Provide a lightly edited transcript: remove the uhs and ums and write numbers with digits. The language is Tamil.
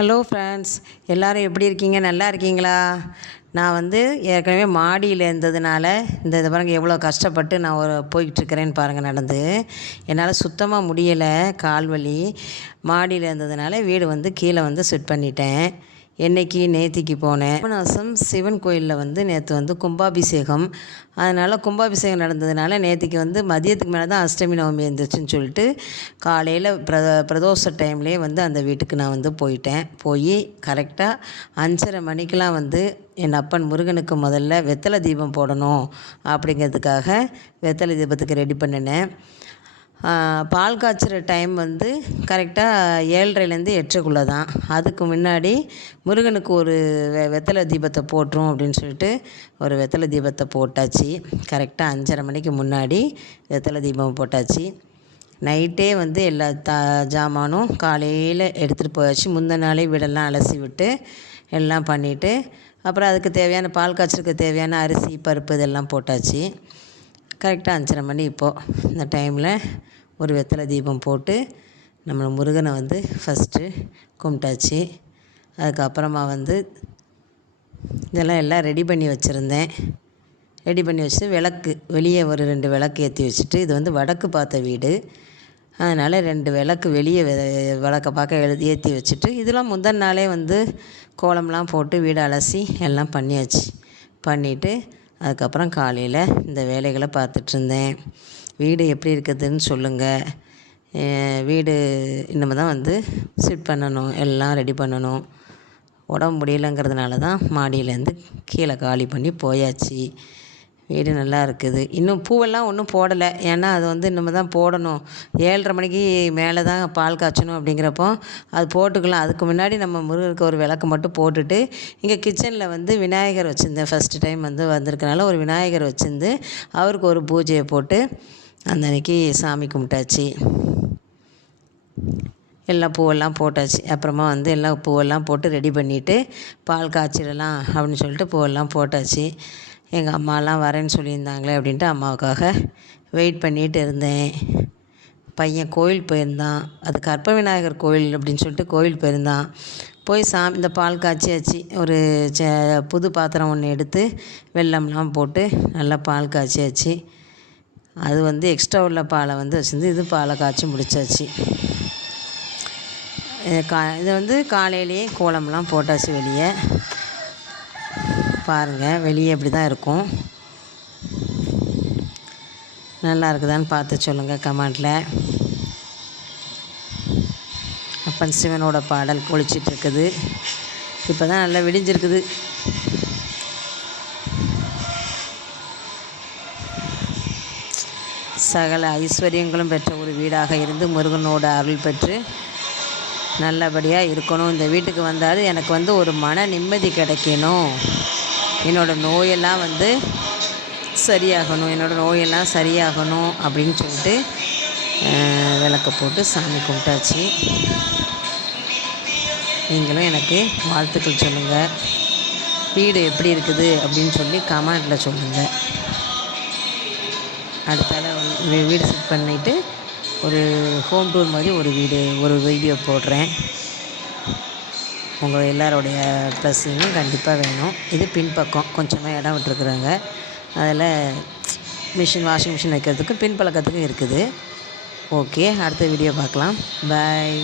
ஹலோ ஃப்ரெண்ட்ஸ், எல்லோரும் எப்படி இருக்கீங்க? நல்லா இருக்கீங்களா? நான் ஏற்கனவே மாடியில் இருந்ததுனால இது பாருங்கள் எவ்வளோ கஷ்டப்பட்டு நான் போய்கிட்டுருக்கிறேன்னு பாருங்கள். நடந்து என்னால் சுத்தமாக முடியலை, கால் வலி. மாடியில் இருந்ததுனால வீடு கீழே செட் பண்ணிட்டேன். நேத்திக்கு போனேன். பாபநாசம் சிவன் கோயிலில் நேற்று கும்பாபிஷேகம். அதனால் கும்பாபிஷேகம் நடந்ததுனால நேத்திக்கு மதியத்துக்கு மேலே தான் அஷ்டமி நவமி இருந்துச்சுன்னு சொல்லிட்டு காலையில் பிரதோஷ டைம்லேயே அந்த வீட்டுக்கு நான் போயிட்டேன். போய் கரெக்டாக 5:30 மணிக்கெலாம் என் அப்பன் முருகனுக்கு முதல்ல வெத்தலை தீபம் போடணும் அப்படிங்கிறதுக்காக வெத்தலை தீபத்துக்கு ரெடி பண்ணினேன். பால் காய்ச்சிற டைம் கரெக்டாக 7:30லேருந்து 8:00க்குள்ளே தான். அதுக்கு முன்னாடி முருகனுக்கு ஒரு வெத்தலை தீபத்தை போட்டுரும் அப்படின்னு சொல்லிட்டு ஒரு வெத்தலை தீபத்தை போட்டாச்சு. கரெக்டாக 5:30 மணிக்கு முன்னாடி வெத்தலை தீபம் போட்டாச்சு. நைட்டே எல்லா ஜாமானும் காலையில் எடுத்துகிட்டு போயாச்சு. முந்தின நாளே வீடெல்லாம் அலசி விட்டு எல்லாம் பண்ணிவிட்டு அப்புறம் அதுக்கு தேவையான பால் காய்ச்சலுக்கு தேவையான அரிசி பருப்பு இதெல்லாம் போட்டாச்சு. கரெக்டாக 5:30 மணி. இப்போது இந்த டைமில் ஒரு வெத்தலை தீபம் போட்டு நம்ம முருகனை ஃபஸ்ட்டு கும்பிட்டாச்சு. அதுக்கப்புறமா இதெல்லாம் ரெடி பண்ணி வச்சுருந்தேன். ரெடி பண்ணி வச்சுட்டு விளக்கு வெளியே ஒரு 2 விளக்கு ஏற்றி வச்சுட்டு, இது வடக்கு பார்த்த வீடு, அதனால் 2 விளக்கு வெளியே விளக்க பார்க்க ஏற்றி வச்சுட்டு, இதெல்லாம் முந்தின நாளே கோலம்லாம் போட்டு வீடு அலசி எல்லாம் பண்ணியாச்சு. பண்ணிவிட்டு அதுக்கப்புறம் காலையில் இந்த வேலைகளை பார்த்துட்ருந்தேன். வீடு எப்படி இருக்குதுன்னு சொல்லுங்கள். வீடு இன்னும் தான் செட் பண்ணணும், எல்லாம் ரெடி பண்ணணும். உடம்பு முடியலைங்கிறதுனால தான் மாடியிலேருந்து கீழே காலி பண்ணி போயாச்சு. வீடு நல்லா இருக்குது. இன்னும் பூவெல்லாம் ஒன்றும் போடலை, ஏன்னா அது இன்னும் தான் போடணும். 7:30 மணிக்கு மேலே தான் பால் காய்ச்சணும். அப்படிங்கிறப்போ அது போட்டுக்கலாம். அதுக்கு முன்னாடி நம்ம முருகருக்கு ஒரு விளக்கு மட்டும் போட்டுட்டு, இங்கே கிச்சனில் விநாயகர் வச்சுருந்தேன். ஃபஸ்ட்டு டைம் வந்திருக்கனால ஒரு விநாயகர் வச்சுருந்து அவருக்கு ஒரு பூஜையை போட்டு அந்த அன்றைக்கி சாமி கும்பிட்டாச்சு. எல்லாம் பூவெல்லாம் போட்டாச்சு. அப்புறமா எல்லாம் பூவெல்லாம் போட்டு ரெடி பண்ணிவிட்டு பால் காய்ச்சிடலாம் அப்படின்னு சொல்லிட்டு பூவெல்லாம் போட்டாச்சு. எங்கள் அம்மாலாம் வரேன்னு சொல்லியிருந்தாங்களே அப்படின்ட்டு அம்மாவுக்காக வெயிட் பண்ணிகிட்டு இருந்தேன். பையன் கோயில் போயிருந்தான். அது கற்ப விநாயகர் கோயில் அப்படின்னு சொல்லிட்டு கோயில் போயிருந்தான். போய் இந்த பால் காய்ச்சியாச்சு. ஒரு புது பாத்திரம் ஒன்று எடுத்து வெல்லம்லாம் போட்டு நல்லா பால் காய்ச்சியாச்சு. அது எக்ஸ்ட்ரா உள்ள பாலை வச்சுருந்து இது பாலை காய்ச்சி முடிச்சாச்சு. இது காலையிலேயே கோலம்லாம் போட்டாச்சு. வெளியே பாருங்கள், வெளியே இப்படி தான் இருக்கும். நல்லா இருக்குதான்னு பார்த்து சொல்லுங்கள் கமெண்டில். அப்பன் சிவனோட பாடல் ஒழிச்சிட்ருக்குது. இப்போ தான் நல்லா விடிஞ்சிருக்குது. சகல ஐஸ்வர்யங்களும் பெற்ற ஒரு வீடாக இருந்து முருகனோட அருள் பெற்று நல்லபடியாக இருக்கணும். இந்த வீட்டுக்கு வந்தாலும் எனக்கு ஒரு மன நிம்மதி கிடைக்கணும். என்னோடய நோயெல்லாம் சரியாகணும் அப்படின்னு சொல்லிட்டு விளக்க போட்டு சாமி கும்பிட்டாச்சு. நீங்களும் எனக்கு வாழ்த்துக்கள் சொல்லுங்கள். வீடு எப்படி இருக்குது அப்படின்னு சொல்லி கமெண்டில் சொல்லுங்கள். அடுத்தால வீடு செட் பண்ணிவிட்டு ஒரு ஹோம் டூர் மாதிரி ஒரு வீடியோ போடுறேன். உங்கள் எல்லாரோடைய ப்ளஸ்ஸிங்கும் கண்டிப்பாக வேணும். இது பின்பக்கம் கொஞ்சமாக இடம் விட்டுருக்குறாங்க. அதில் வாஷிங் மிஷின் வைக்கிறதுக்கு பின்பழக்கத்துக்கும் இருக்குது. ஓகே, அடுத்த வீடியோ பார்க்கலாம். பாய்.